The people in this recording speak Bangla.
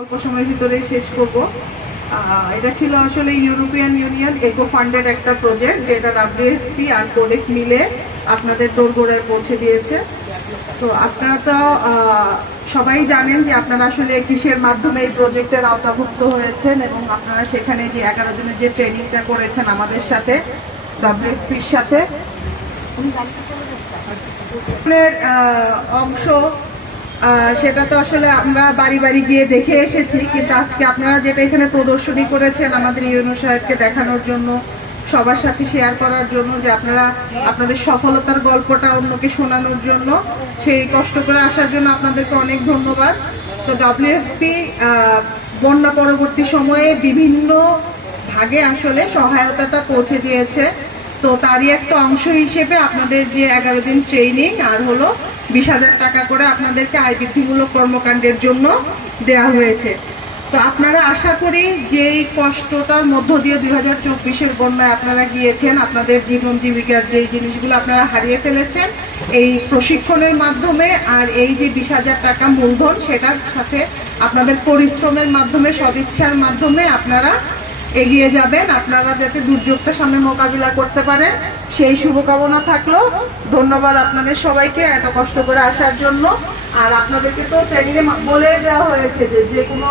অল্প সময়ের ভিতরে শেষ করব। এটা ছিল আসলে ইউরোপিয়ান ইউনিয়ন ইকো ফান্ডেড একটা প্রজেক্ট, যেটা WFP আর কোডেক মিলে আপনাদের দোরগোড়ায় পৌঁছে দিয়েছে। তো আপনারা তো সবাই জানেন যে আপনারা আসলে কিসের মাধ্যমে এই প্রজেক্টের আওতাভুক্ত হয়েছেন, এবং আপনারা সেখানে যে 11 জনের যে ট্রেনিংটা করেছেন আমাদের সাথে, WFPর সাথে অংশ, সেটা তো আসলে আমরা বাড়ি বাড়ি গিয়ে দেখে এসেছি। কিন্তু আজকে আপনারা যেটা এখানে প্রদর্শনী করেছেন আমাদের ইউনো সাহেবকে দেখানোর জন্য, সবার সাথে শেয়ার করার জন্য, যে আপনারা আপনাদের সফলতার গল্পটা অন্যকে শোনানোর জন্য, সেই কষ্ট করে আসার জন্য আপনাদেরকে অনেক ধন্যবাদ। তো WFP বন্যা পরবর্তী সময়ে বিভিন্ন ভাগে আসলে সহায়তাটা পৌঁছে দিয়েছে। তো তারই একটা অংশ হিসেবে আপনাদের যে 11 দিন ট্রেনিং আর হলো 20,000 টাকা করে আপনাদেরকে আয় বৃদ্ধিমূলক কর্মকাণ্ডের জন্য দেয়া হয়েছে। তো আপনারা আশা করি যে এই কষ্টটার মধ্য দিয়ে 2024-এর বন্যায় আপনারা গিয়েছেন, আপনাদের জীবন জীবিকার যেই জিনিসগুলো আপনারা হারিয়ে ফেলেছেন এই প্রশিক্ষণের মাধ্যমে, আর এই যে 20,000 টাকা মূলধন, সেটার সাথে আপনাদের পরিশ্রমের মাধ্যমে, সদিচ্ছার মাধ্যমে আপনারা এগিয়ে যাবেন, আপনারা যাতে দুর্যোগটা সামনে মোকাবিলা করতে পারেন, সেই শুভকামনা থাকলো। ধন্যবাদ আপনাদের সবাইকে এত কষ্ট করে আসার জন্য। আর আপনাদেরকে তো ট্রেনিংয়ে বলে দেওয়া হয়েছে যে কোনো